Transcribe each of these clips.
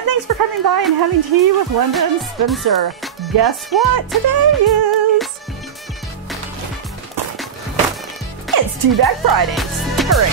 And thanks for coming by and having tea with Linda and Spencer. Guess what today is? It's TeaBag Fridays. Hooray!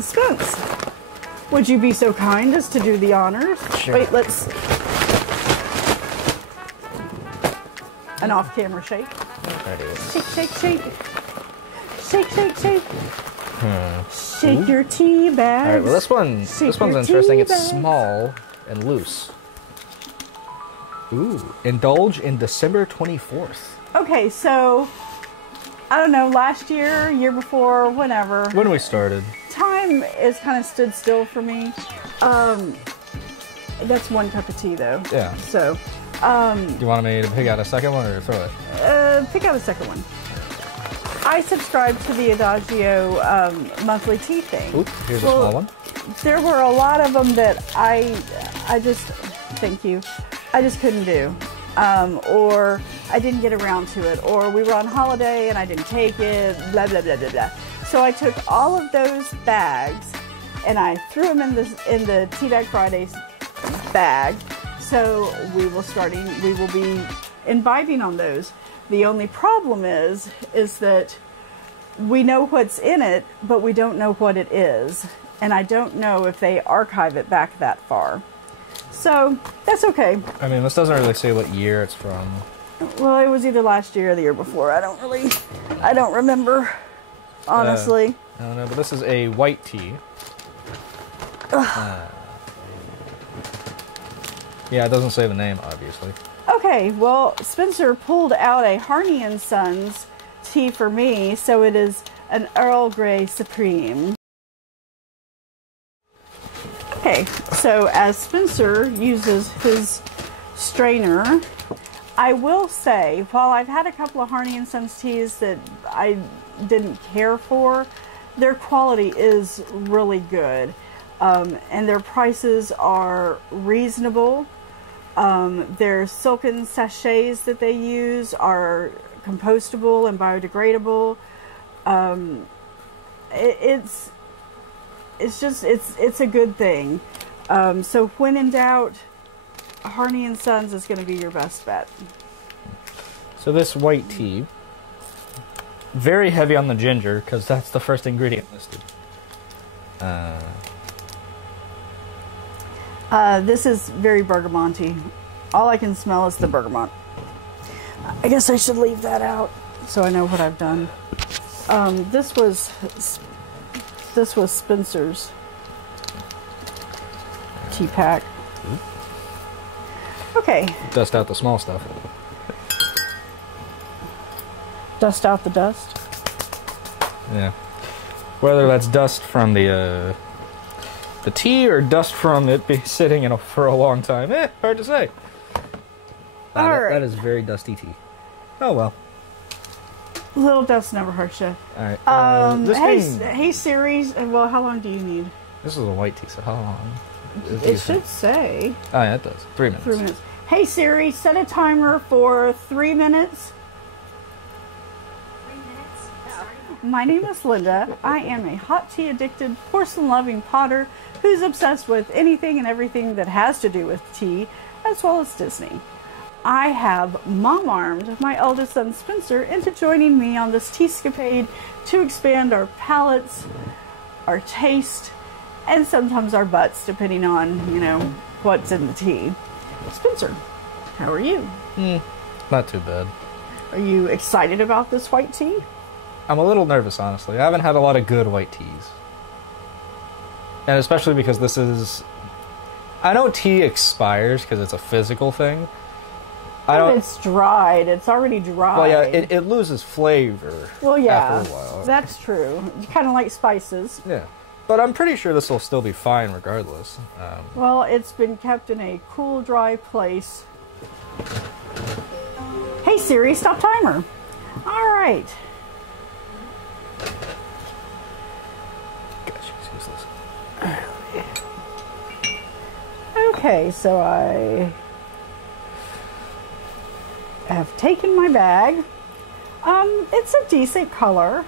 Spence, would you be so kind as to do the honors? Sure. Wait, let's... An off-camera shake. Shake, shake, shake. Shake, shake, shake. Shake your tea bag. Alright, well this one's interesting. It's small and loose. Ooh, indulge in December 24th. Okay, so, I don't know, last year, year before, whenever. When we started. Time is kind of stood still for me. That's one cup of tea though. Yeah. So, do you want me to pick out a second one or throw it? Pick out a second one. I subscribe to the Adagio monthly tea thing. Ooh, here's a small one. There were a lot of them that I just, thank you, I just couldn't do. Or I didn't get around to it, or we were on holiday and I didn't take it, blah, blah, blah, blah, blah. So I took all of those bags and I threw them in the TeaBag Fridays bag. So we will be imbibing on those. The only problem is that we know what's in it, but we don't know what it is. And I don't know if they archive it back that far. So that's okay. I mean, this doesn't really say what year it's from. Well, it was either last year or the year before. I don't remember. Honestly. I don't know, but this is a white tea. Yeah, it doesn't say the name, obviously. Okay, well, Spencer pulled out a Harney and Sons tea for me, so it is an Earl Grey Supreme. Okay, so as Spencer uses his strainer, I will say, while I've had a couple of Harney and Sons teas that I didn't care for, their quality is really good, and their prices are reasonable. Their silken sachets that they use are compostable and biodegradable. It's a good thing. So when in doubt, Harney and Sons is going to be your best bet. So this white tea, very heavy on the ginger, because that's the first ingredient listed. This is very bergamonty. All I can smell is the bergamot. I guess I should leave that out so I know what I've done. This was Spencer's tea pack. Okay. Dust out the small stuff. Dust out the dust? Yeah. Whether that's dust from the tea or dust from it be sitting for a long time, hard to say. That is very dusty tea. Oh well. Little dust never hurts you. Alright. Hey Siri, well, how long do you need? This is a white tea, so how long? It should say. Oh yeah, it does. 3 minutes. 3 minutes. Hey Siri, set a timer for 3 minutes. 3 minutes? My name is Linda. I am a hot tea addicted, porcelain loving potter who's obsessed with anything and everything that has to do with tea, as well as Disney. I have mom-armed my eldest son Spencer into joining me on this tea-scapade to expand our palates, our taste, and sometimes our butts, depending on, what's in the tea. Spencer, how are you? Not too bad. Are you excited about this white tea? I'm a little nervous, honestly. I haven't had a lot of good white teas. And especially because this is... I know tea expires because it's a physical thing. It's dried. It's already dried. Well, yeah, it loses flavor. Well, yeah, after a while. that's true. Kind of like spices. Yeah. But I'm pretty sure this will still be fine regardless. Well, it's been kept in a cool, dry place. Hey Siri, stop timer. All right. Gosh, she's useless. Okay, so I have taken my bag. It's a decent color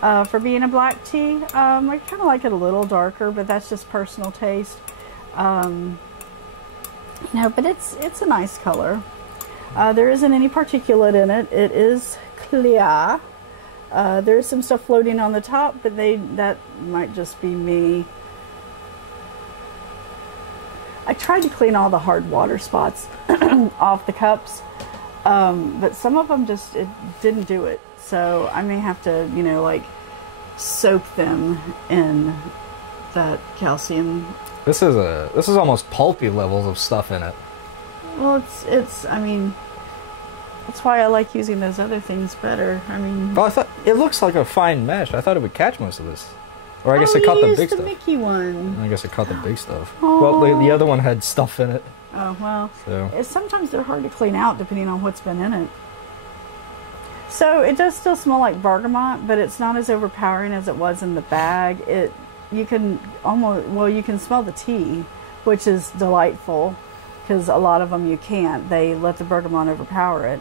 for being a black tea. I kind of like it a little darker, but that's just personal taste. You know, but it's a nice color. There isn't any particulate in it. It is clear. There's some stuff floating on the top, but that might just be me. I tried to clean all the hard water spots off the cups, but some of them it didn't do it. So I may have to, you know, like soak them in that calcium. This is almost pulpy levels of stuff in it. Well, I mean, that's why I like using those other things better. I mean, well, I thought it looks like a fine mesh. I thought it would catch most of this. Or I guess it caught the big stuff. Mickey one. I guess it caught the big stuff. Oh. Well, the other one had stuff in it. Oh, well. So. Sometimes they're hard to clean out depending on what's been in it. So it does still smell like bergamot, but it's not as overpowering as it was in the bag. You can smell the tea, which is delightful, because a lot of them you can't. They let the bergamot overpower it.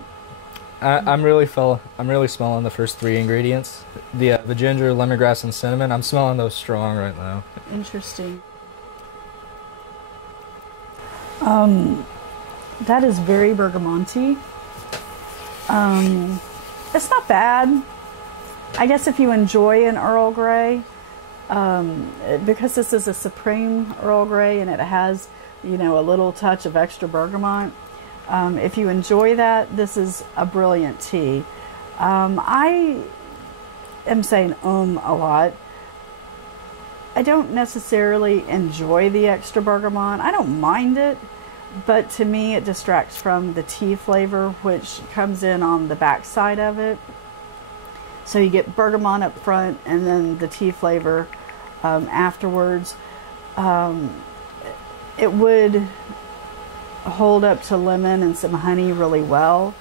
I'm really smelling the first three ingredients. The ginger, lemongrass, and cinnamon. I'm smelling those strong right now. Interesting. That is very bergamonty. It's not bad. I guess if you enjoy an Earl Grey, because this is a Supreme Earl Grey and it has, you know, a little touch of extra bergamot. If you enjoy that, this is a brilliant tea. I am saying a lot. I don't necessarily enjoy the extra bergamot. I don't mind it, but to me it distracts from the tea flavor, which comes in on the back side of it. So you get bergamot up front and then the tea flavor afterwards. It would hold up to lemon and some honey really well,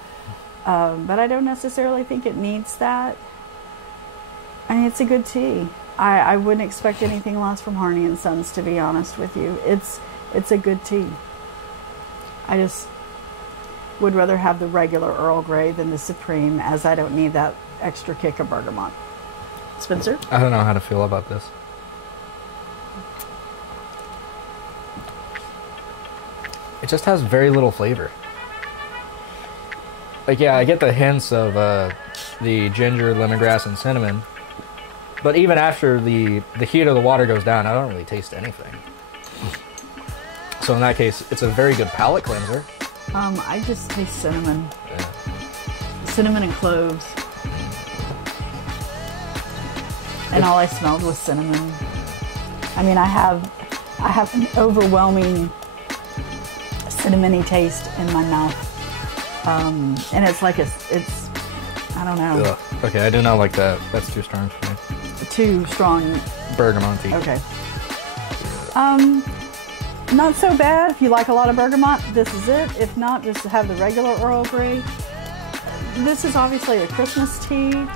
but I don't necessarily think it needs that. I mean, it's a good tea. I wouldn't expect anything less from Harney and Sons, to be honest with you. It's a good tea. I just would rather have the regular Earl Grey than the Supreme, as I don't need that extra kick of bergamot. Spencer? I don't know how to feel about this. It just has very little flavor. Like, yeah, I get the hints of the ginger, lemongrass, and cinnamon. But even after the heat of the water goes down, I don't really taste anything. So in that case, it's a very good palate cleanser. I just taste cinnamon. Yeah. Cinnamon and cloves. And all I smelled was cinnamon. I mean, I have an overwhelming cinnamony taste in my mouth. And it's like it's I don't know. Ugh. Okay, I do not like that. That's too strong for me. Too strong. Bergamot tea. Okay. Not so bad. If you like a lot of bergamot, this is it. If not, just have the regular Earl Grey. This is obviously a Christmas tea,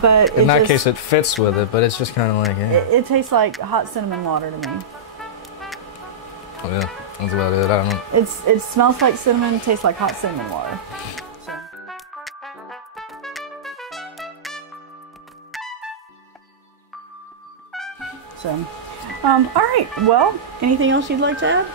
but in that case, it fits with it. But it's just kind of like it tastes like hot cinnamon water to me. Oh, yeah, that's about it. I don't know. It smells like cinnamon. Tastes like hot cinnamon water. So, all right. Well, anything else you'd like to add?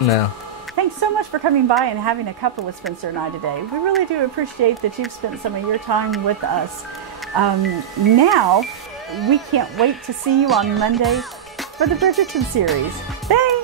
No. Thanks so much for coming by and having a cuppa with Spencer and I today. We really do appreciate that you've spent some of your time with us. Now, we can't wait to see you on Monday for the Bridgerton series. Thanks!